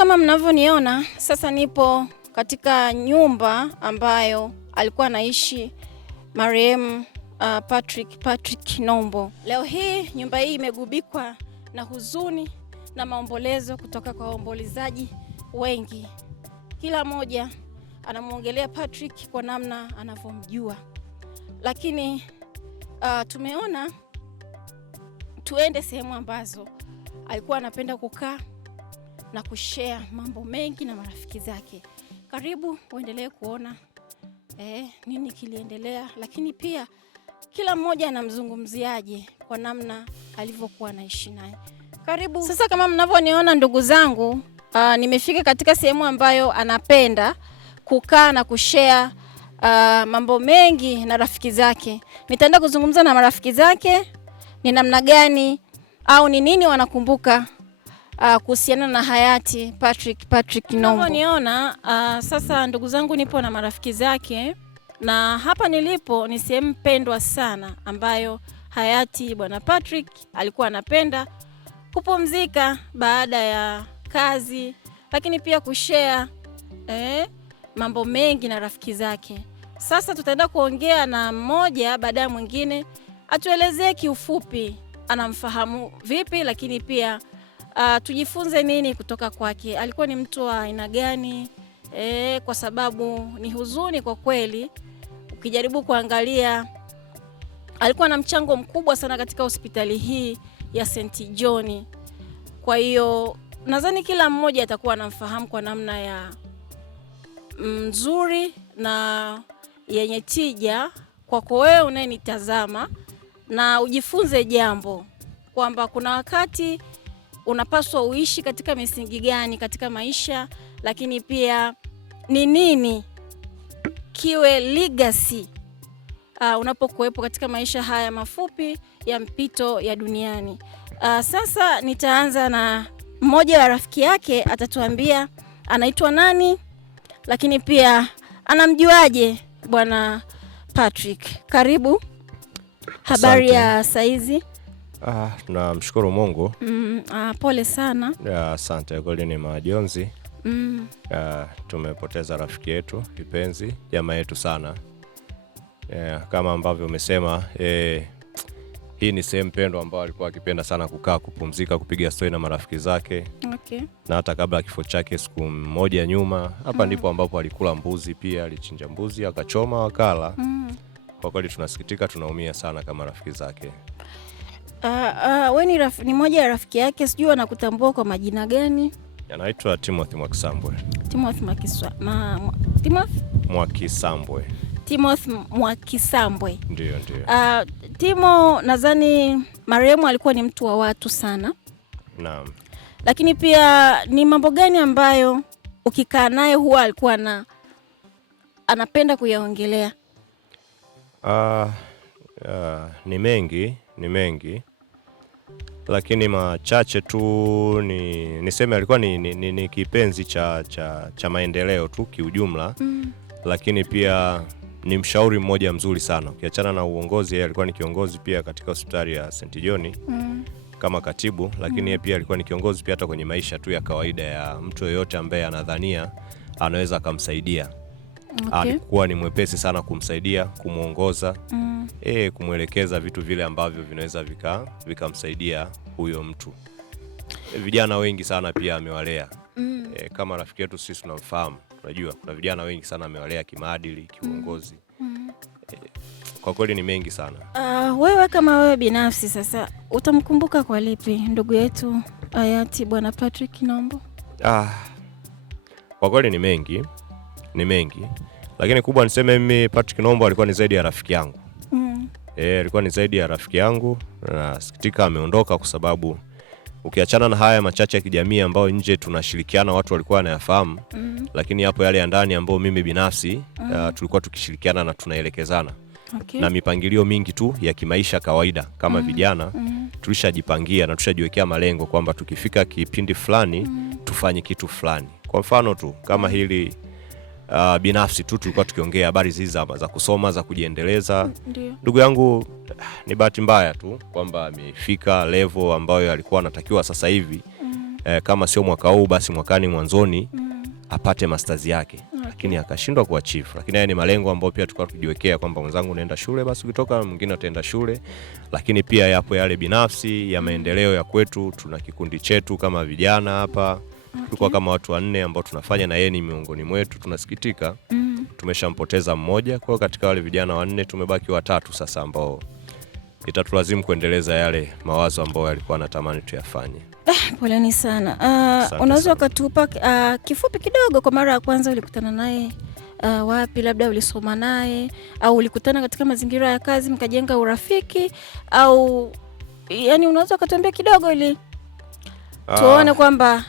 kama mnavyoniona sasa nipo katika nyumba ambayo alikuwa anaishi marehemu Patrick Nombo. Leo hii nyumba hii imegubikwa na huzuni na maombolezo kutoka kwa waombolezaji wengi. Kila mmoja anamuongelea Patrick kwa namna anavyomjua. Lakini tumeona tuende sehemu ambazo alikuwa anapenda kukaa na kushare mambo mengi na marafiki zake. Karibu uendelee kuona nini kiliendelea, lakini pia kila mmoja anamzungumziaje kwa namna alivyokuwa anaishi naye. Karibu. Sasa kama mnavyoniona ndugu zangu, nimefika katika sehemu ambayo anapenda kukaa na kushare mambo mengi na rafiki zake. Nitaenda kuzungumza na marafiki zake ni namna gani au ni nini wanakumbuka kuhusiana na hayati Patrick Nombo. Niona sasa ndugu zangu, nipo na marafiki zake na hapa nilipo ni sehemu pendwa sana ambayo hayati bwana Patrick alikuwa anapenda kupumzika baada ya kazi, lakini pia kushare mambo mengi na rafiki zake. Sasa tutaenda kuongea na mmoja baada ya mwingine atuelezee kiufupi anamfahamu vipi, lakini pia tujifunze nini kutoka kwake. Alikuwa ni mtu wa aina gani? Kwa sababu ni huzuni kwa kweli. Ukijaribu kuangalia, alikuwa na mchango mkubwa sana katika hospitali hii ya St. John. Kwa hiyo nadhani kila mmoja atakuwa anamfahamu kwa namna ya nzuri na yenye tija kwako wewe unayenitazama, na ujifunze jambo kwamba kuna wakati unapaswa uishi katika misingi gani katika maisha, lakini pia ni nini kiwe legacy unapokuwepo katika maisha haya mafupi ya mpito ya duniani. Sasa nitaanza na mmoja wa rafiki yake, atatuambia anaitwa nani, lakini pia anamjuaje bwana Patrick. Karibu. Habari ya saizi? Tunamshukuru Mungu. Pole sana. Asante, kweli ni majonzi. Tumepoteza rafiki yetu kipenzi, jamaa yetu sana. Kama ambavyo umesema, hii ni sehemu pendwa ambayo alikuwa akipenda sana kukaa, kupumzika, kupiga story na marafiki zake. Okay. Na hata kabla ya kifo chake siku moja nyuma, hapa ndipo ambapo alikula mbuzi pia, alichinja mbuzi, akachoma, akala. Kwa kweli tunasikitika, tunaumia sana kama rafiki zake. Wewe ni moja ya rafiki yake, sijui anakutambua kwa majina gani? Anaitwa Timothy Mwakisambwe. Timothy Mwakisambwe. Ndio. Timo, nadhani marehemu alikuwa ni mtu wa watu sana. Naam. Lakini pia ni mambo gani ambayo ukikaa naye huwa alikuwa anapenda kuyaongelea? Ni mengi. Lakini machache tu niseme alikuwa ni kipenzi cha maendeleo tu kiujumla. Lakini pia ni mshauri mmoja mzuri sana. Ukiachana na uongozi, yeye alikuwa ni kiongozi pia katika hospitali ya St. John kama katibu, lakini yeye pia alikuwa ni kiongozi pia hata kwenye maisha tu ya kawaida ya mtu yeyote ambaye anadhania anaweza akamsaidia. Okay. Alikuwa ni mwepesi sana kumsaidia, kumuongoza, kumwelekeza vitu vile ambavyo vinaweza vikamsaidia huyo mtu. Vijana wengi sana pia amewalea. Kama rafiki yetu sisi tunamfahamu, unajua kuna vijana wengi sana amewalea kimaadili, kiuongozi. Kwa kweli ni mengi sana. Wewe kama wewe binafsi sasa utamkumbuka kwa lipi ndugu yetu hayati bwana Patrick Nombo? Kwa kweli ni mengi. Lakini kubwa niseme mimi Patrick Nombo alikuwa ni zaidi ya rafiki yangu. Alikuwa ni zaidi ya rafiki yangu, na sikitika ameondoka kwa sababu ukiachana na haya machache ya kijamii ambayo nje tunashirikiana watu walikuwa wanayafahamu, lakini hapo yale ya ndani ambayo mimi binafsi tulikuwa tukishirikiana na tunaelekezana. Okay. Na mipangilio mingi tu ya kimaisha kawaida kama vijana tulishajipangia na tushajiwekea malengo kwamba tukifika kipindi fulani tufanye kitu fulani. Kwa mfano tu kama hili binafsi tu tulikuwa tukiongea habari hizi za kusoma, za kujiendeleza. Ndugu yangu ni bahati mbaya tu kwamba amefika level ambayo alikuwa anatakiwa sasa hivi kama sio mwaka huu basi mwakani mwanzoni apate masters yake. Lakini akashindwa kuachieve. Lakini haya ni malengo ambayo pia tulikuwa tujiwekea kwamba mwenzangu unaenda shule basi ukitoka mwingine ataenda shule. Lakini pia yapo yale binafsi ya maendeleo ya kwetu. Tuna kikundi chetu kama vijana hapa. Tulikuwa kama watu 4 ambao tunafanya na yeye ni miongoni mwetu. Tunasikitika tumeshampoteza mmoja. Kwa katika wale vijana 4 tumebaki 3 sasa ambao itatulazimu kuendeleza yale mawazo ambayo alikuwa anatamani tuyafanye. Poleni sana. Unaweza ukatupa kifupi kidogo, kwa mara ya kwanza ulikutana naye wapi? Labda ulisoma naye au ulikutana katika mazingira ya kazi mkajenga urafiki, au yani unaweza ukatuambia kidogo ili tuone kwamba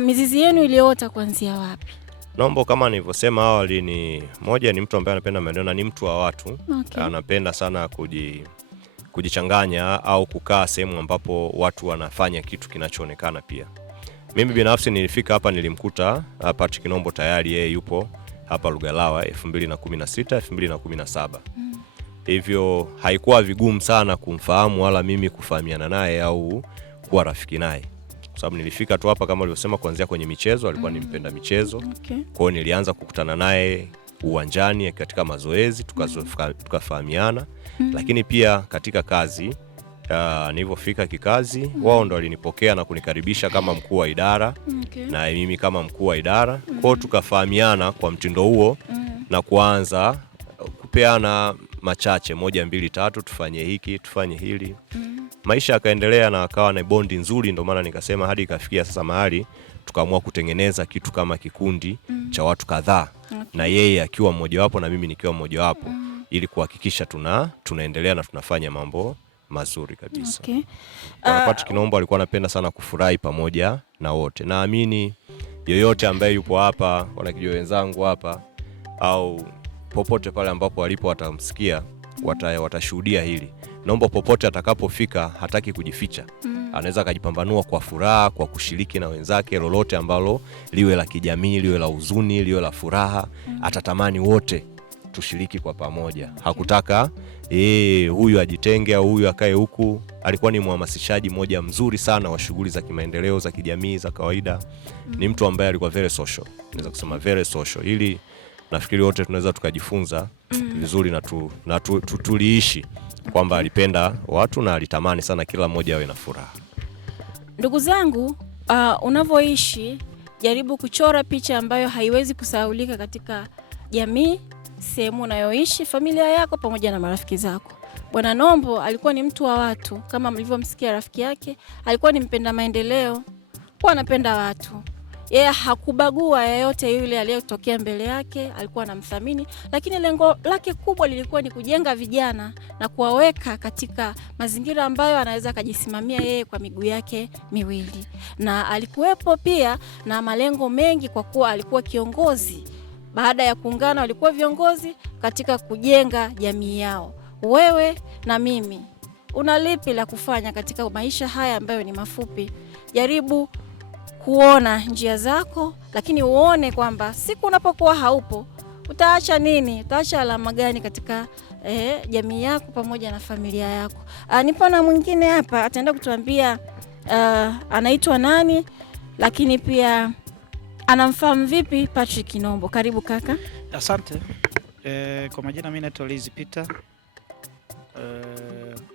mizizi yenu iliota kuanzia wapi? Nombo kama nilivyosema awali ni mtu ambaye anapenda maendeleo na ni mtu wa watu. Anapenda sana kujichanganya au kukaa sehemu ambapo watu wanafanya kitu kinachoonekana pia. Mimi binafsi nilifika hapa nilimkuta Patrick Nombo tayari yeye yupo hapa Lugalawa 2016 2017. Hivyo haikuwa vigumu sana kumfahamu wala mimi kufahamiana naye au kuwa rafiki naye. Kwa sababu nilifika tu hapa kama ulivyosema kuanzia kwenye michezo, alikuwa ni mpenda michezo. Kwa hiyo nilianza kukutana naye uwanjani katika mazoezi tukafahamiana. Lakini pia katika kazi nilipofika kikazi wao ndo walinipokea na kunikaribisha kama mkuu wa idara na mimi kama mkuu wa idara. Kwa hiyo tukafahamiana kwa mtindo huo na kuanza kupeana machache 1 2 3 tufanye hiki tufanye hili. Maisha yakaendelea na akawa na bondi nzuri, ndio maana nikasema hadi ikafikia sasa mahali tukaamua kutengeneza kitu kama kikundi cha watu kadhaa na yeye akiwa mmoja wapo na mimi nikiwa mmoja wapo ili kuhakikisha tunaendelea na tunafanya mambo mazuri kabisa. Patrick Nombo alikuwa anapenda sana kufurahi pamoja na wote. Naamini yoyote ambaye yupo hapa, wanakijua wenzangu hapa au popote pale ambapo walipo watamsikia, watashuhudia hili. Nombo popote atakapofika hataki kujificha. Anaweza akajipambanua kwa furaha, kwa kushiriki na wenzake lolote ambalo liwe la kijamii, liwe la huzuni, liwe la furaha, atatamani wote tushiriki kwa pamoja. Hakutaka huyu ajitenge au huyu akae huku. Alikuwa ni mhamasishaji mmoja mzuri sana wa shughuli za kimaendeleo za kijamii za kawaida. Ni mtu ambaye alikuwa very social. Naweza kusema very social. Ili nafikiri wote tunaweza tukajifunza vizuri na tuliishi kwamba alipenda watu na alitamani sana kila mmoja awe na furaha. Ndugu zangu, unavyoishi jaribu kuchora picha ambayo haiwezi kusahaulika katika jamii, sehemu unayoishi, familia yako pamoja na marafiki zako. Bwana Nombo alikuwa ni mtu wa watu, kama mlivyomsikia rafiki yake, alikuwa ni mpenda maendeleo, kwa anapenda watu. Yeye hakubagua yeyote yule aliyetokea mbele yake, alikuwa anamthamini, lakini lengo lake kubwa lilikuwa ni kujenga vijana na kuwaweka katika mazingira ambayo anaweza kujisimamia yeye kwa miguu yake miwili. Na alikuwepo pia na malengo mengi kwa kuwa alikuwa kiongozi. Baada ya kuungana walikuwa viongozi katika kujenga jamii yao. Wewe na mimi, una lipi la kufanya katika maisha haya ambayo ni mafupi? Jaribu kuona njia zako, lakini uone kwamba siku unapokuwa haupo utaacha nini, utaacha alama gani katika jamii yako pamoja na familia yako. Nipo na mwingine hapa ataenda kutuambia anaitwa nani, lakini pia anamfahamu vipi Patrick Nombo. Karibu kaka. Asante. Kwa majina mimi naitwa Liz Peter.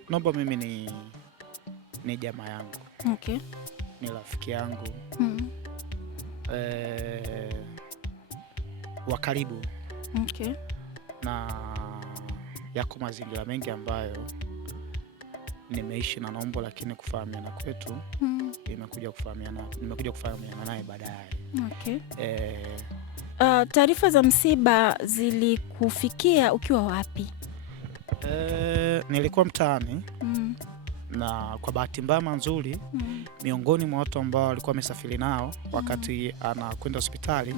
Nombo mimi ni jamaa yangu. Okay. Ni rafiki yangu. Wa karibu. Okay. Na yako mazingira mengi ambayo nimeishi na Nombo, lakini kufahamiana kwetu nimekuja kufahamiana naye baadaye. Okay. Taarifa za msiba zilikufikia ukiwa wapi? Nilikuwa mtaani. Na kwa bahati mbaya nzuri miongoni mwa watu ambao walikuwa wamesafiri nao wakati anakwenda hospitali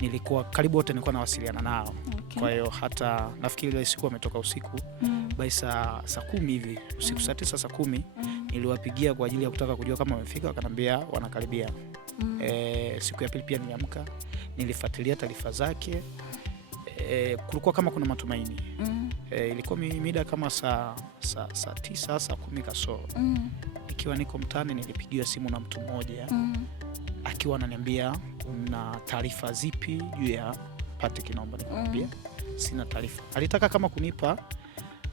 nilikuwa karibu wote nilikuwa nawasiliana nao. Okay. Kwa hiyo hata nafikiri ile siku ametoka usiku by saa 10 hivi, usiku saa 9 saa 10 niliwapigia kwa ajili ya kutaka kujua kama wamefika, wakaniambia wanakaribia. Siku ya pili pia niliamka, nilifuatilia taarifa zake. Kulikuwa kama kuna matumaini. Ilikuwa mida kama saa 9 saa 10 kasoro. ikiwa niko mtaani nilipigiwa simu na mtu mmoja akiwa ananiambia una taarifa zipi juu ya Patrick Nombo. Nikamwambia sina taarifa. Alitaka kama kunipa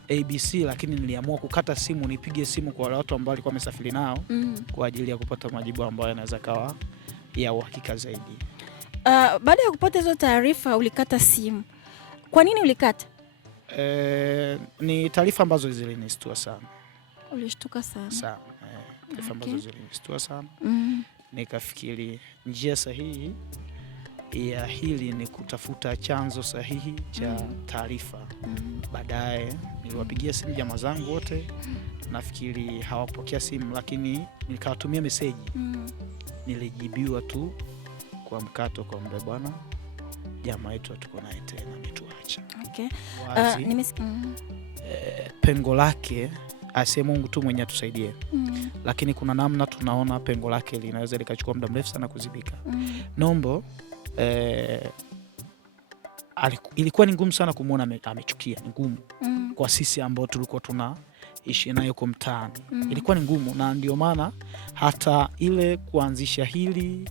ABC, lakini niliamua kukata simu, nipige simu kwa wale watu ambao walikuwa wamesafiri nao kwa ajili ya kupata majibu ambayo yanaweza kawa ya uhakika zaidi. Baada ya kupata hizo taarifa ulikata simu. Kwa nini ulikata? Ni taarifa ambazo zilinistua sana. Ulishtuka sana? Sana. Taarifa ambazo zilinistua sana. Nikafikiri njia sahihi ya hili ni kutafuta chanzo sahihi cha taarifa. Baadaye niliwapigia simu jamaa zangu wote, nafikiri hawapokea simu, lakini nikawatumia message. Nilijibiwa tu kwa mkato kwa mbe, bwana jamaa yetu tuko naye tena, ametuacha. Okay. Pengo lake asiye Mungu tu mwenye atusaidie. Lakini kuna namna tunaona pengo lake linaweza likachukua muda mrefu sana kuzibika. Nombo ilikuwa ni ngumu sana kumuona amechukia, ni ngumu kwa sisi ambao tulikuwa tunaishi naye kwa mtaani. Ilikuwa ni ngumu, na ndio maana hata ile kuanzisha hili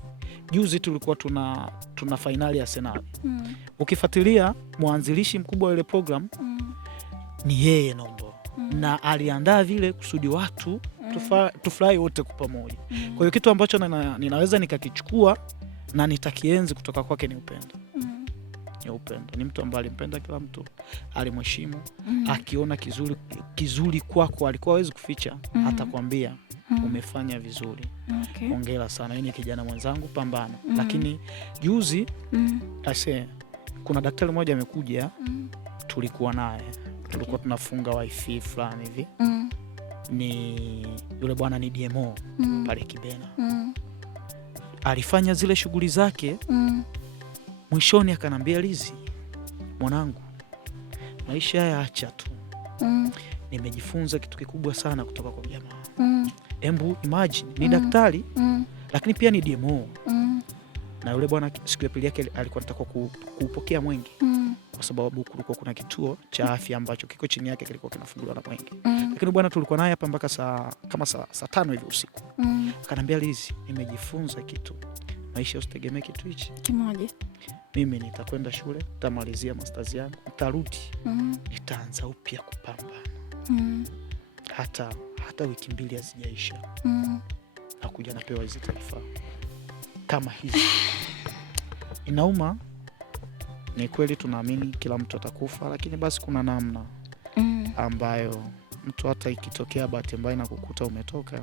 juzi tulikuwa tuna finali ya Senali. Ukifuatilia mwanzilishi mkubwa wa ile program ni yeye Nombo. Na aliandaa vile kusudi watu tufurahi wote kwa pamoja. Kwa hiyo kitu ambacho ninaweza nikakichukua na nitakienzi kutoka kwake ni upendo. Ni upendo. Ni mtu ambaye alimpenda kila mtu, alimheshimu, akiona kizuri kwako alikuwa hawezi kuficha, hata kwambia umefanya vizuri. Hongera sana, yeye ni kijana mwenzangu, pambana. Lakini juzi kuna daktari mmoja amekuja, tulikuwa naye. Tulikuwa tunafunga wifi fulani hivi. Ni yule bwana ni DMO pale Kibena. Alifanya zile shughuli zake. Mwishoni akanambia, Lizi mwanangu, maisha haya acha tu. Nimejifunza kitu kikubwa sana kutoka kwa jamaa. Embu imagine ni daktari lakini pia ni DMO. Na yule bwana siku ya pili yake alikuwa anataka kupokea Mwenge. Kwa sababu kulikuwa kuna kituo cha afya ambacho kiko chini yake kilikuwa kinafunguliwa na Mwenge. Lakini bwana tulikuwa naye hapa mpaka saa 5 hivi usiku. Akanambia, Lizi, nimejifunza kitu. Maisha usitegemee kitu hichi kimoja. Mimi nitakwenda shule, nitamalizia masters yangu, nitarudi, nitaanza upya kupambana. Hata wiki 2 hazijaisha. Nakuja napewa hizi taarifa kama hizi. Inauma. Ni kweli tunaamini kila mtu atakufa, lakini basi kuna namna ambayo mtu hata ikitokea bahati mbaya na kukuta umetoka,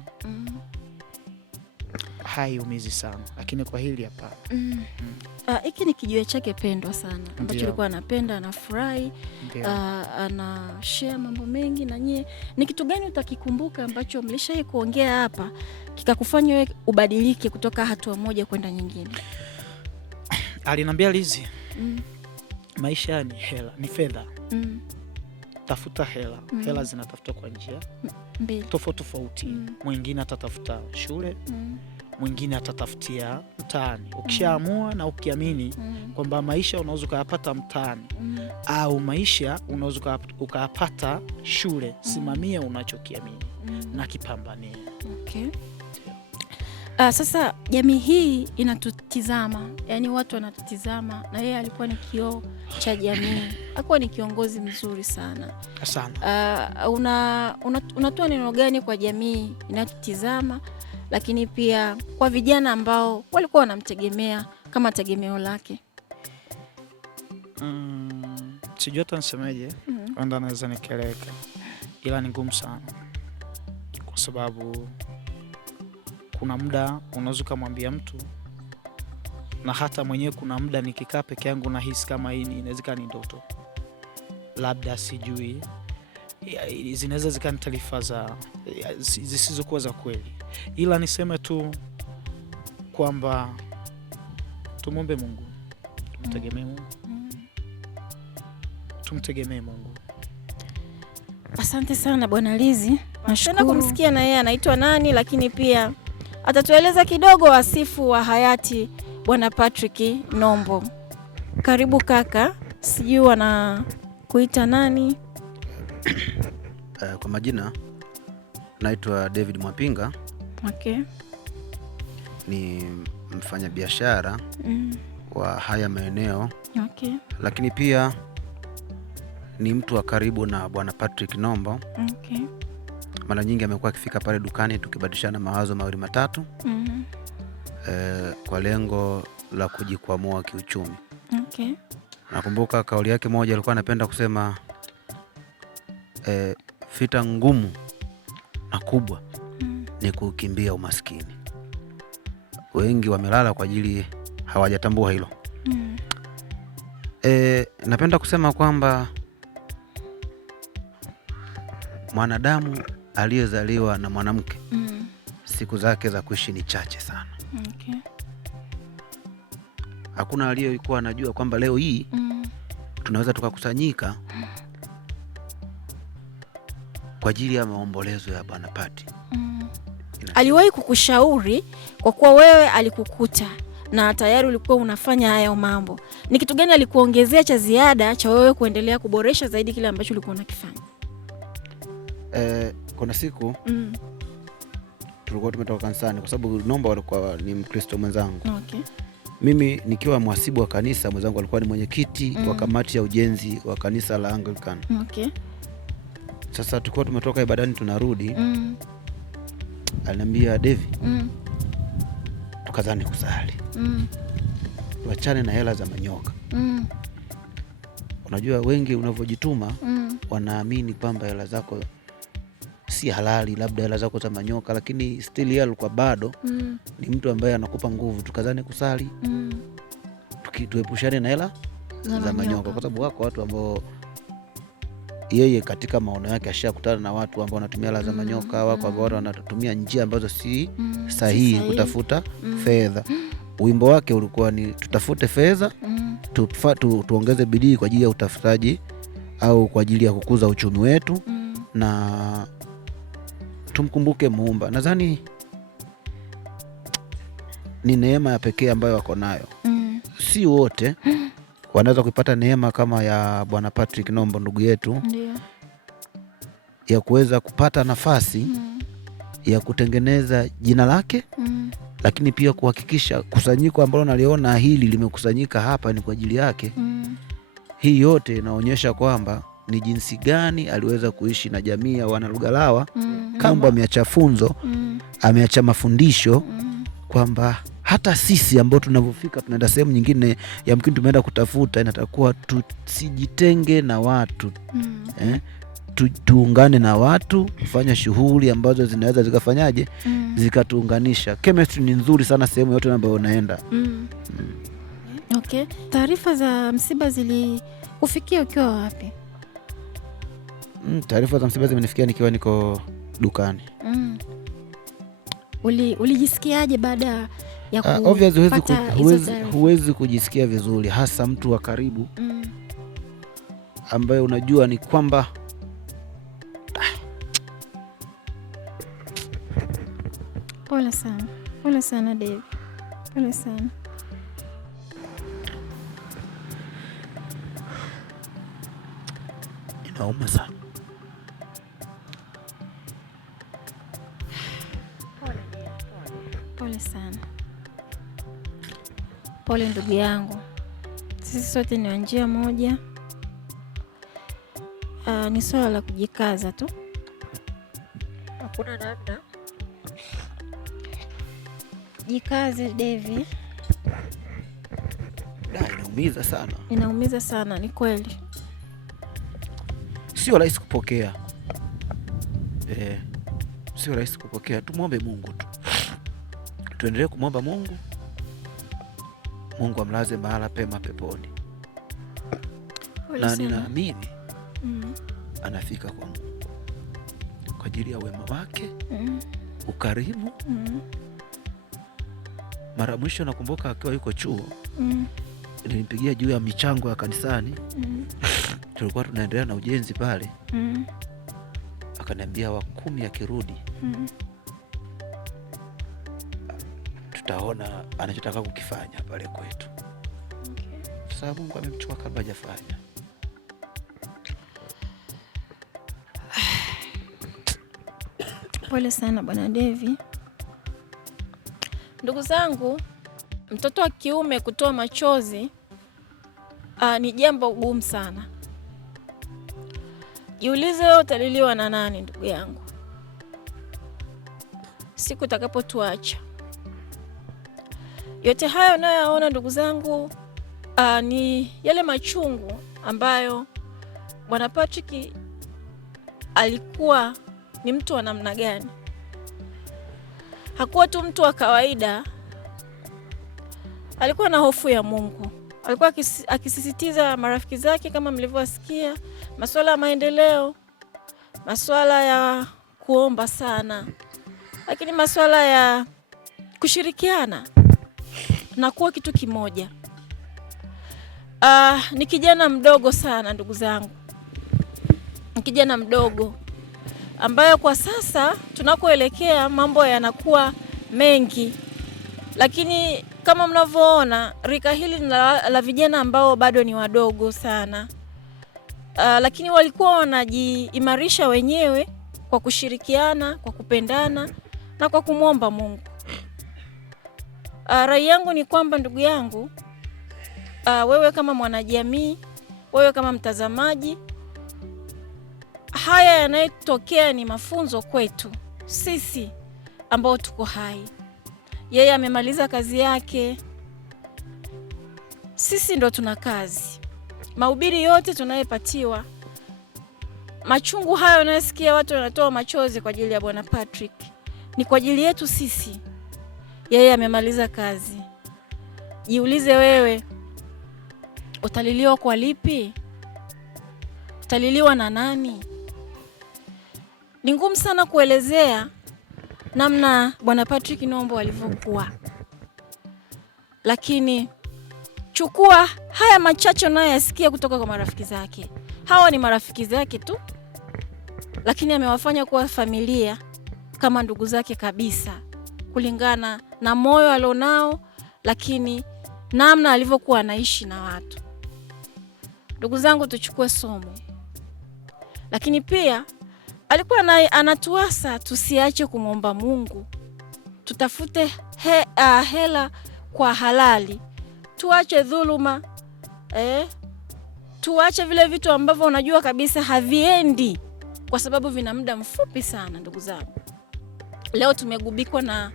haiumizi sana, lakini kwa hili hapa. Hiki ni kijiwe chake pendwa sana ambacho alikuwa anapenda, anafurahi, ana share mambo mengi na nyie. Ni kitu gani utakikumbuka ambacho mlishawahi kuongea hapa kikakufanya wewe ubadilike kutoka hatua moja kwenda nyingine? Aliniambia, Lizi, maisha ni hela, ni fedha. Tafuta hela. Hela zinatafuta kwa njia tofauti. Mwingine atatafuta shule, mwingine atatafutia mtaani. Ukishaamua na ukiamini kwamba maisha unaweza ukayapata mtaani au maisha unaweza ukayapata shule, simamia unachokiamini na kipambania. Okay. Sasa jamii hii inatutizama, yani watu wanatutizama, na yeye alikuwa ni kioo cha jamii. Alikuwa ni kiongozi mzuri sana. Sana. Unatoa neno gani kwa jamii inatutizama, lakini pia kwa vijana ambao walikuwa wanamtegemea kama tegemeo lake? Sijui hata nisemeje. Wanda naweza nikeleka, ila ni ngumu sana, kwa sababu kuna muda unaweza kumwambia mtu, na hata mwenyewe kuna muda nikikaa peke yangu nahisi kama hii inawezekana ni ndoto, labda sijui, zinaweza zikani taarifa zisizokuwa za kweli. Ila niseme tu kwamba tumombe Mungu, tumtegemee Mungu. Asante sana Bwana Lizi. Nashukuru kumsikia na yeye anaitwa nani, lakini pia atatueleza kidogo wasifu wa hayati Bwana Patrick Nombo. Karibu kaka, sijui wana kuita nani? Kwa majina Naitwa David Mwapinga. Okay. Ni mfanya biashara wa haya maeneo. Okay. Lakini pia ni mtu wa karibu na Bwana Patrick Nombo. Okay. Mara nyingi amekuwa akifika pale dukani tukibadilishana mawazo mawili matatu. Kwa lengo la kujikwamua kiuchumi. Okay. Nakumbuka kauli yake moja alikuwa anapenda kusema vita ngumu na kubwa ni kukimbia umaskini. Wengi wamelala kwa ajili hawajatambua hilo. Napenda kusema kwamba mwanadamu aliyezaliwa na mwanamke siku zake za kuishi ni chache sana. Okay. Hakuna aliyekuwa anajua kwamba leo hii tunaweza tukakusanyika kwa ajili ya maombolezo ya Bwana Pati. Aliwahi kukushauri kwa kuwa wewe alikukuta na tayari ulikuwa unafanya haya mambo. Ni kitu gani alikuongezea cha ziada cha wewe kuendelea kuboresha zaidi kile ambacho ulikuwa unakifanya? Kuna siku tulikuwa tumetoka kanisani kwa sababu Nombo alikuwa ni Mkristo mwenzangu. Okay. Mimi nikiwa mhasibu wa kanisa, mwenzangu alikuwa ni mwenyekiti wa kamati ya ujenzi wa kanisa la Anglican. Okay. Sasa tulikuwa tumetoka ibadani tunarudi. Aliniambia, Devi, tukazane kusali. Tuachane na hela za manyoka. Unajua wengi unavyojituma wanaamini kwamba hela zako si halali, labda hela zako za manyoka, lakini still yeye alikuwa bado ni mtu ambaye anakupa nguvu. Tukazane kusali. Tuepushane na hela za manyoka kwa sababu wako watu ambao yeye katika maono yake ashakutana na watu ambao wanatumia hela za manyoka, wako ambao wanatumia njia ambazo si sahihi kutafuta fedha. Wimbo wake ulikuwa ni tutafute fedha, tuongeze bidii kwa ajili ya utafutaji au kwa ajili ya kukuza uchumi wetu na tumkumbuke Muumba. Nadhani ni neema ya pekee ambayo wako nayo. Si wote wanaweza kupata neema kama ya Bwana Patrick Nombo ndugu yetu. Ndio. Ya kuweza kupata nafasi ya kutengeneza jina lake, lakini pia kuhakikisha kusanyiko ambalo naliona hili limekusanyika hapa ni kwa ajili yake. Hii yote inaonyesha kwamba ni jinsi gani aliweza kuishi na jamii ya Wanalugalawa. Kamba ameacha funzo, ameacha mafundisho kwamba hata sisi ambao tunavyofika tunaenda sehemu nyingine yamkini tumeenda kutafuta, inatakuwa tusijitenge na watu. Tuungane na watu, kufanya shughuli ambazo zinaweza zikafanyaje zikatuunganisha. Chemistry ni nzuri sana sehemu yote ambayo unaenda. Okay. Taarifa za msiba zilikufikia ukiwa wapi? Taarifa za msiba zimenifikia nikiwa niko dukani. Ulijisikiaje baada ya kupata huwezi kujisikia vizuri, hasa mtu wa karibu ambaye unajua ni kwamba Pole sana. Pole sana Dave. Pole sana. Inauma sana. Pole sana. Pole ndugu yangu. Sisi sote ni wa njia moja. Ni swala la kujikaza tu. Hakuna namna. Jikaze Devi. Inaumiza sana. Inaumiza sana, ni kweli. Sio rahisi kupokea. Sio rahisi kupokea. Tumwombe Mungu tu. Tuendelee kumwomba Mungu. Mungu amlaze mahala pema peponi. Na ninaamini anafika kwa Mungu kwa ajili ya wema wake, ukarimu. Mara mwisho nakumbuka akiwa yuko chuo, nilimpigia juu ya michango ya kanisani. Tulikuwa tunaendelea na ujenzi pale. Akaniambia wa 10 akirudi tutaona anachotaka kukifanya pale kwetu. Sasa Mungu amemchukua kabla hajafanya. Pole sana Bwana Devi. Ndugu zangu, mtoto wa kiume kutoa machozi ni jambo gumu sana. Jiulize wewe utaliliwa na nani ndugu yangu siku utakapotuacha. Yote hayo unayoyaona ndugu zangu ni yale machungu ambayo Bwana Patrick alikuwa ni mtu wa namna gani. Hakuwa tu mtu wa kawaida, alikuwa na hofu ya Mungu. Alikuwa akisisitiza marafiki zake kama mlivyosikia, masuala ya maendeleo, masuala ya kuomba sana, lakini masuala ya kushirikiana na kuwa kitu kimoja. Ni kijana mdogo sana ndugu zangu. Ni kijana mdogo ambaye kwa sasa tunakoelekea mambo yanakuwa mengi, lakini kama mnavyoona rika hili la vijana ambao bado ni wadogo sana, lakini walikuwa wanajiimarisha wenyewe kwa kushirikiana, kwa kupendana na kwa kumwomba Mungu. Rai yangu ni kwamba ndugu yangu, wewe kama mwanajamii, wewe kama mtazamaji, haya yanayotokea ni mafunzo kwetu sisi ambao tuko hai. Yeye amemaliza kazi yake, sisi ndo tuna kazi. Mahubiri yote tunayopatiwa, machungu hayo unayosikia watu wanatoa machozi kwa ajili ya Bwana Patrick, ni kwa ajili yetu sisi. Yeye amemaliza kazi. Jiulize wewe, utaliliwa kwa lipi? Utaliliwa na nani? Ni ngumu sana kuelezea namna Bwana Patrick Nombo alivyokuwa, lakini chukua haya machache unayoyasikia kutoka kwa marafiki zake. Hawa ni marafiki zake tu, lakini amewafanya kuwa familia kama ndugu zake kabisa, kulingana na moyo alionao, lakini namna alivyokuwa anaishi na watu. Ndugu zangu, tuchukue somo. Lakini pia alikuwa anatuasa tusiache kumwomba Mungu. Tutafute hela kwa halali. Tuache dhuluma. Tuache vile vitu ambavyo unajua kabisa haviendi, kwa sababu vina muda mfupi sana ndugu zangu. Leo tumegubikwa na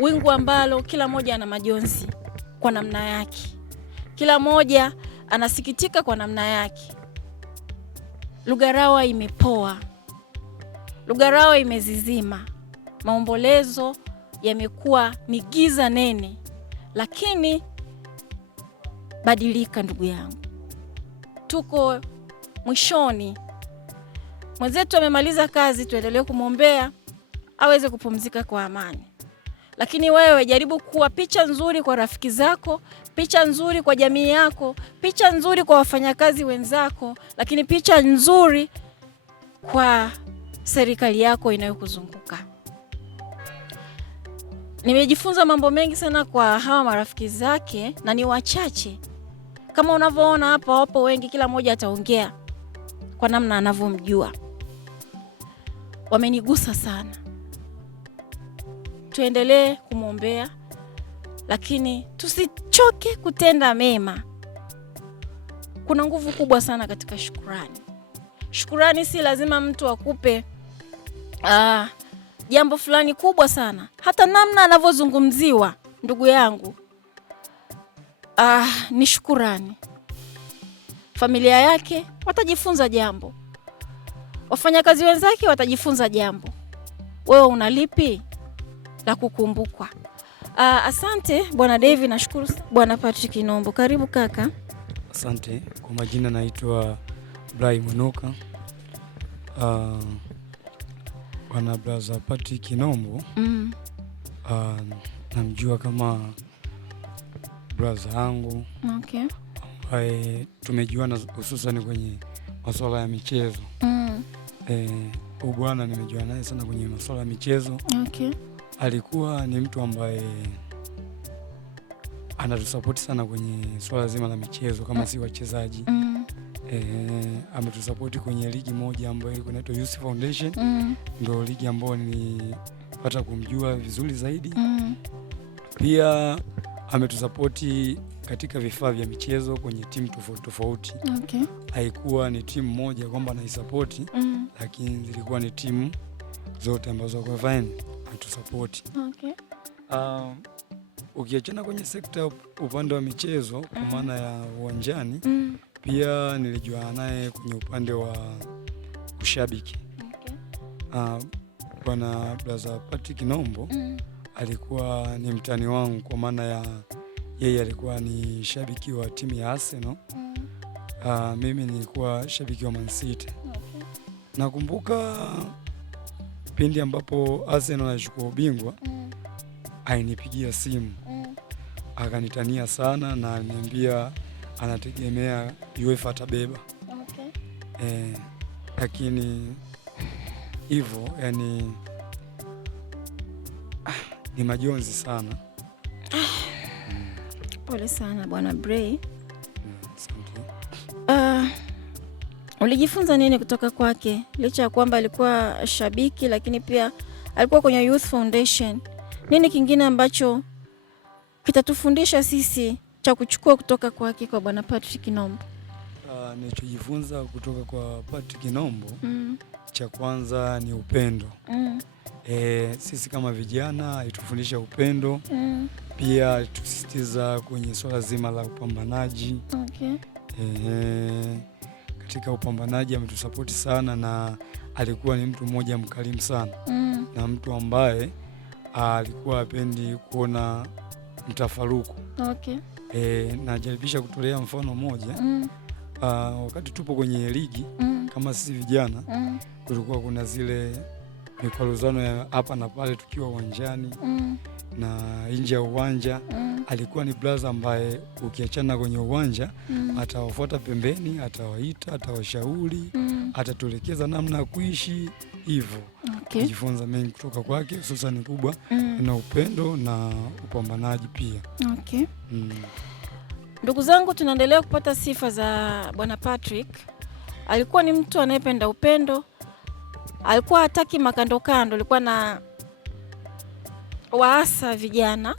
wingu ambalo kila mmoja ana majonzi kwa namna yake. Kila mmoja anasikitika kwa namna yake. Lugarawa imepoa. Lugarawa imezizima. Maombolezo yamekuwa ni giza nene. Lakini badilika ndugu yangu. Tuko mwishoni. Mwenzetu amemaliza kazi, tuendelee kumwombea aweze kupumzika kwa amani. Lakini wewe jaribu kuwa picha nzuri kwa rafiki zako, picha nzuri kwa jamii yako, picha nzuri kwa wafanyakazi wenzako, lakini picha nzuri kwa serikali yako inayokuzunguka. Nimejifunza mambo mengi sana kwa hawa marafiki zake, na ni wachache. Kama unavyoona hapa, wapo wengi, kila mmoja ataongea kwa namna anavyomjua. Wamenigusa sana. Tuendelee kumwombea, lakini tusichoke kutenda mema. Kuna nguvu kubwa sana katika shukrani. Shukrani si lazima mtu akupe jambo fulani kubwa sana. Hata namna anavyozungumziwa ndugu yangu ni shukrani. Familia yake watajifunza jambo, wafanyakazi wenzake watajifunza jambo. Wewe unalipi la kukumbukwa? Asante Bwana Devi, nashukuru Bwana Patrick Nombo. Karibu kaka. Asante. Kwa majina naitwa Ibrahim Mwinuka. Bwana brother Patrick Nombo namjua kama brother yangu. Okay. Ambaye tumejuana hususan kwenye masuala ya michezo. Bwana nimejua naye sana kwenye masuala ya michezo. Okay. Alikuwa ni mtu ambaye anatusupport sana kwenye swala zima la michezo kama si wachezaji. Ametusapoti kwenye ligi moja ambayo ilikuwa inaitwa Youth Foundation. Ndio ligi ambayo nilipata kumjua vizuri zaidi. Pia ametusapoti katika vifaa vya michezo kwenye timu tofauti tofauti. Okay. Haikuwa ni timu moja kwamba anaisapoti, lakini zilikuwa ni timu zote ambazo kwa fine ametusapoti. Okay. Ukiachana kwenye sekta upande wa michezo kwa maana ya uwanjani, pia nilijua naye kwenye upande wa ushabiki. Okay. Bwana brother Patrick Nombo alikuwa ni mtani wangu kwa maana ya yeye alikuwa ni shabiki wa timu ya Arsenal. Mimi nilikuwa shabiki wa Man City. Okay. Nakumbuka pindi ambapo Arsenal alishukua ubingwa, alinipigia simu. Akanitania sana na aliniambia anategemea UEFA atabeba. Okay. Lakini hivyo yani ni majonzi sana. Pole sana Bwana Bray. Asante. Ulijifunza nini kutoka kwake? Licha ya kwamba alikuwa shabiki lakini pia alikuwa kwenye Youth Foundation. Nini kingine ambacho kitatufundisha sisi cha kuchukua kutoka kwake kwa Bwana Patrick Nombo? Nilichojifunza kutoka kwa Patrick Nombo, cha kwanza ni upendo. Sisi kama vijana itufundisha upendo. Pia tusisitiza kwenye swala zima la upambanaji. Okay. Katika upambanaji ametusapoti sana na alikuwa ni mtu mmoja mkarimu sana. Na mtu ambaye alikuwa hapendi kuona mtafaruku. Okay. Najaribisha kutolea mfano moja. Wakati tupo kwenye ligi kama sisi vijana, kulikuwa kuna zile mikwaruzano ya hapa na pale tukiwa uwanjani na nje ya uwanja. Alikuwa ni brother ambaye ukiachana kwenye uwanja atawafuata pembeni, atawaita, atawashauri, atatuelekeza namna ya kuishi hivyo. Okay. Kujifunza mengi kutoka kwake, hususan kubwa na upendo na upambanaji pia. Okay. Ndugu zangu, tunaendelea kupata sifa za Bwana Patrick. Alikuwa ni mtu anayependa upendo. Alikuwa hataki makandokando, alikuwa na waasa vijana.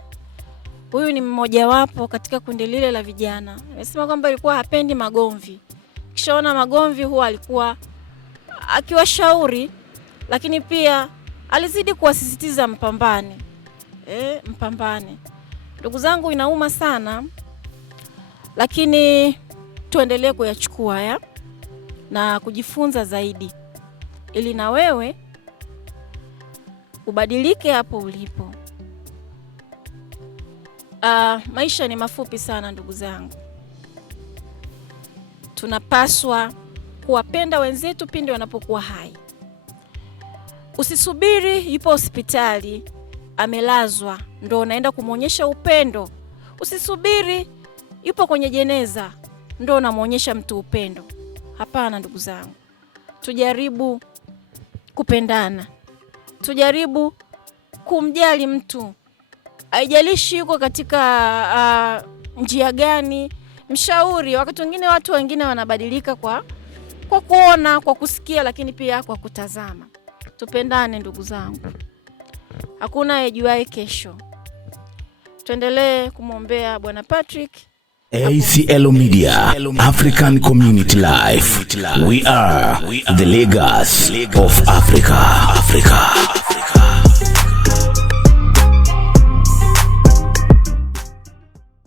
Huyu ni mmoja wapo katika kundi lile la vijana. Amesema kwamba alikuwa hapendi magomvi. Kishaona magomvi huwa alikuwa akiwashauri, lakini pia alizidi kuwasisitiza mpambane. Mpambane. Ndugu zangu, inauma sana, lakini tuendelee kuyachukua na kujifunza zaidi ili na wewe ubadilike hapo ulipo. Maisha ni mafupi sana ndugu zangu. Tunapaswa kuwapenda wenzetu pindi wanapokuwa hai. Usisubiri yupo hospitali amelazwa ndo unaenda kumuonyesha upendo. Usisubiri yupo kwenye jeneza ndo unamuonyesha mtu upendo. Hapana ndugu zangu. Tujaribu kupendana. Tujaribu kumjali mtu. Haijalishi yuko katika njia gani, mshauri. Wakati wengine watu wengine wanabadilika kwa kuona, kwa kusikia, lakini pia kwa kutazama. Tupendane ndugu zangu. Hakuna ajuaye kesho. Tuendelee kumwombea Bwana Patrick. ACL Media, African Community Life. We are the legacy of Africa.